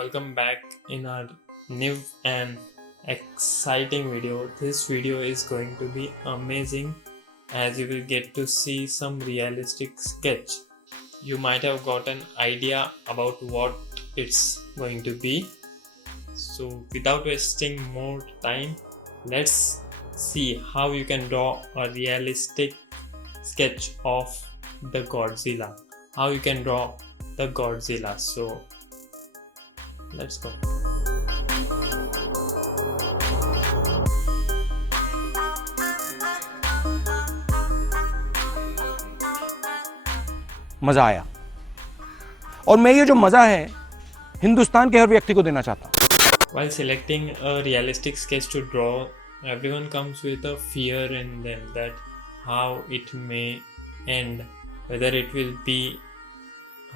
welcome back in our new and exciting video. This video is going to be amazing as you will get to see some realistic sketch. You might have got an idea about what it's going to be. So without wasting more time, let's see how you can draw a realistic sketch of the Godzilla. How you can draw the Godzilla. So let's go. मजा आया और मैं ये जो मजा है हिंदुस्तान के हर व्यक्ति को देना चाहता हूं। While selecting a realistic sketch to draw, everyone comes with a fear in them that how it may end, whether it will be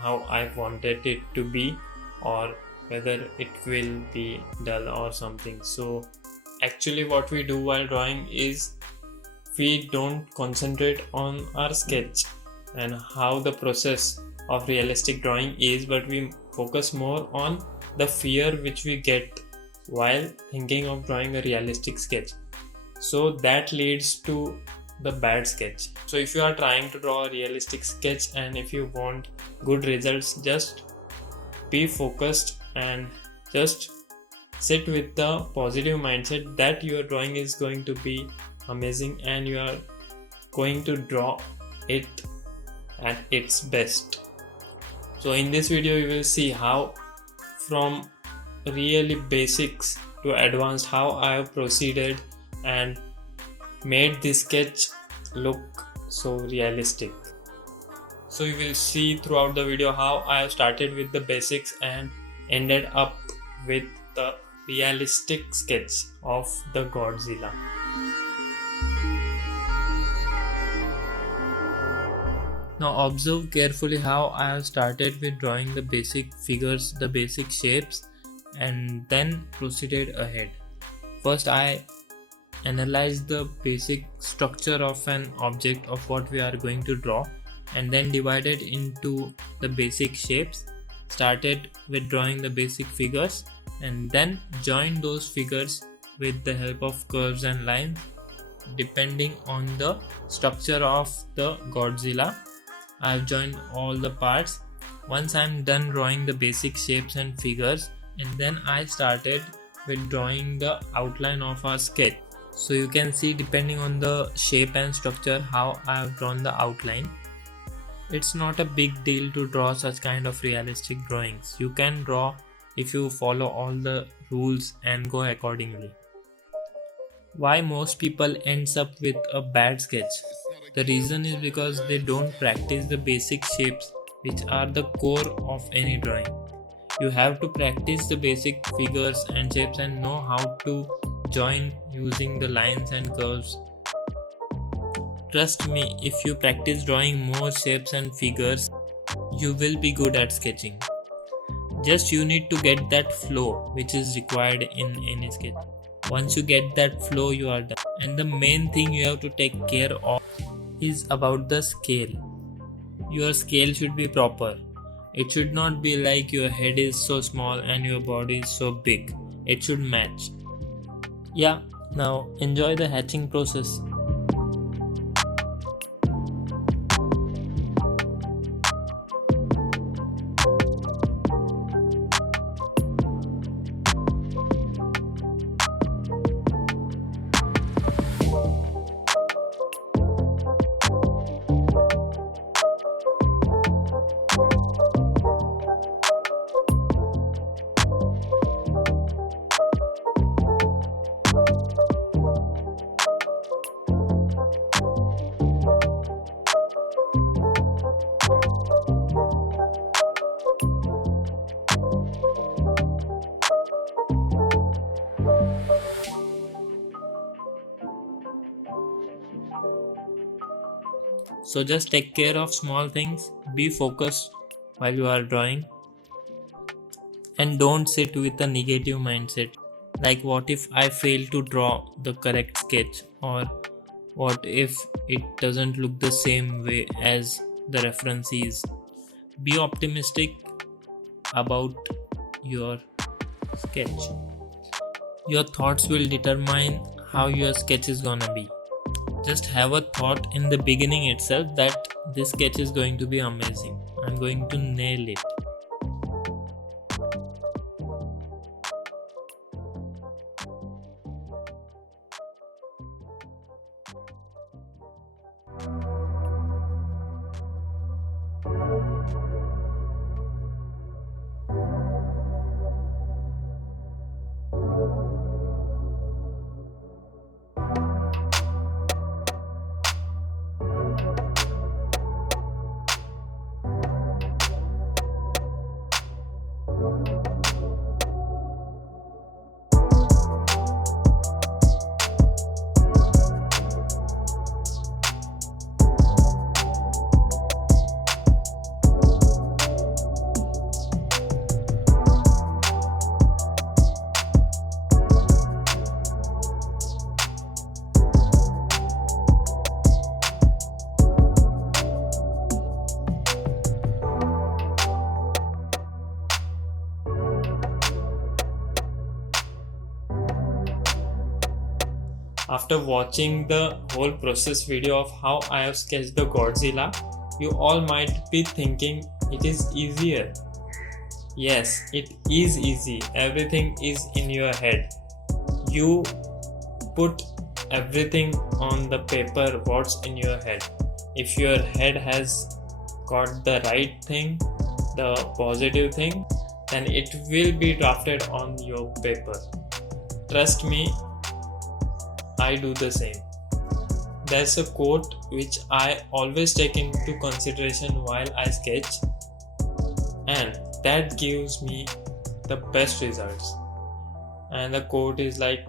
how I wanted it to be or whether it will be dull or something. So actually what we do while drawing is we don't concentrate on our sketch and how the process of realistic drawing is, but we focus more on the fear which we get while thinking of drawing a realistic sketch. So that leads to the bad sketch. So if you are trying to draw a realistic sketch and if you want good results, just be focused and just sit with the positive mindset that your drawing is going to be amazing and you are going to draw it at its best. So in this video you will see how from really basics to advanced how I have proceeded and made this sketch look so realistic. So you will see throughout the video how I have started with the basics and ended up with the realistic sketch of the Godzilla. Now observe carefully how I have started with drawing the basic figures, the basic shapes, and then proceeded ahead. First I analyzed the basic structure of an object of what we are going to draw and then divided into the basic shapes, started with drawing the basic figures and then joined those figures with the help of curves and lines depending on the structure of the Godzilla. I have joined all the parts. Once I am done drawing the basic shapes and figures, and then I started with drawing the outline of our sketch. So you can see depending on the shape and structure how I have drawn the outline. It's not a big deal to draw such kind of realistic drawings. You can draw if you follow all the rules and go accordingly. Why most people ends up with a bad sketch? The reason is because they don't practice the basic shapes which are the core of any drawing. You have to practice the basic figures and shapes and know how to join using the lines and curves. Trust me, if you practice drawing more shapes and figures, you will be good at sketching. Just you need to get that flow which is required in any sketch. Once you get that flow, you are done. And the main thing you have to take care of is about the scale. Your scale should be proper. It should not be like your head is so small and your body is so big. It should match. Yeah, now enjoy the hatching process. So just take care of small things, be focused while you are drawing and don't sit with a negative mindset like what if I fail to draw the correct sketch or what if it doesn't look the same way as the reference is. Be optimistic about your sketch. Your thoughts will determine how your sketch is gonna be. Just have a thought in the beginning itself that this sketch is going to be amazing. I'm going to nail it. After watching the whole process video of how I have sketched the Godzilla, you all might be thinking it is easier. Yes, it is easy. Everything is in your head. You put everything on the paper what's in your head. If your head has got the right thing, the positive thing, then it will be drafted on your paper. Trust me, I do the same. There's a quote which I always take into consideration while I sketch, and that gives me the best results. And the quote is like,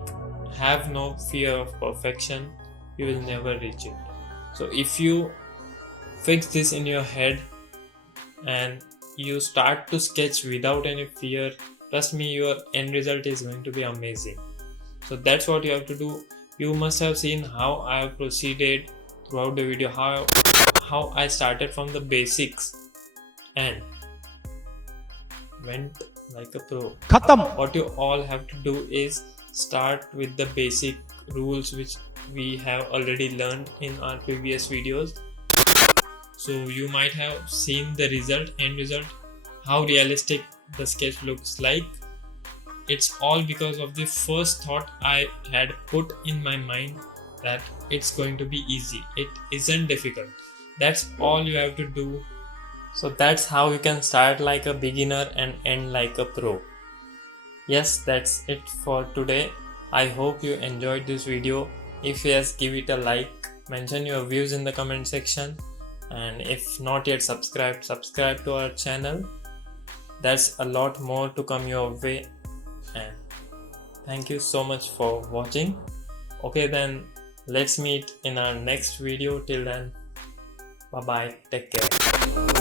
have no fear of perfection, you will never reach it. So if you fix this in your head and you start to sketch without any fear, trust me, your end result is going to be amazing. So that's what you have to do. You must have seen how I have proceeded throughout the video, how I started from the basics and went like a pro. खत्म. What you all have to do is start with the basic rules which we have already learned in our previous videos. So you might have seen the end result, how realistic the sketch looks like. It's all because of the first thought I had put in my mind that it's going to be easy. It isn't difficult. That's all you have to do. So that's how you can start like a beginner and end like a pro. Yes, that's it for today. I hope you enjoyed this video. If yes, give it a like. Mention your views in the comment section. And if not yet subscribed, subscribe to our channel. There's a lot more to come your way. And thank you so much for watching. Okay, then let's meet in our next video. Till then, bye bye, take care.